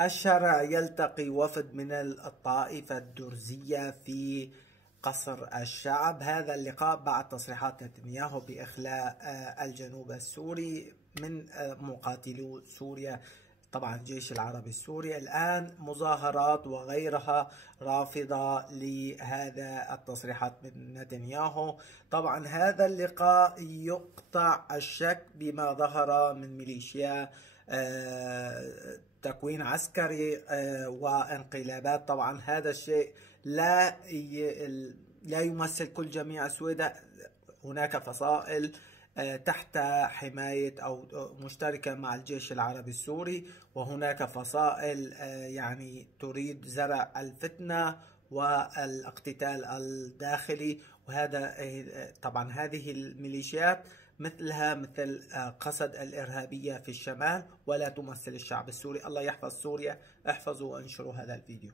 الشارع يلتقي وفد من الطائفة الدرزية في قصر الشعب. هذا اللقاء بعد تصريحات نتنياهو بإخلاء الجنوب السوري من مقاتلو سوريا، طبعا الجيش العربي السوري. الآن مظاهرات وغيرها رافضة لهذا التصريحات من نتنياهو. طبعا هذا اللقاء يقطع الشك بما ظهر من ميليشيا تكوين عسكري وانقلابات. طبعا هذا الشيء لا يمثل كل جميع سويداء. هناك فصائل تحت حماية أو مشتركة مع الجيش العربي السوري، وهناك فصائل يعني تريد زرع الفتنة والاقتتال الداخلي. وهذا طبعا هذه الميليشيات مثلها مثل قسد الإرهابية في الشمال، ولا تمثل الشعب السوري. الله يحفظ سوريا. احفظوا وانشروا هذا الفيديو.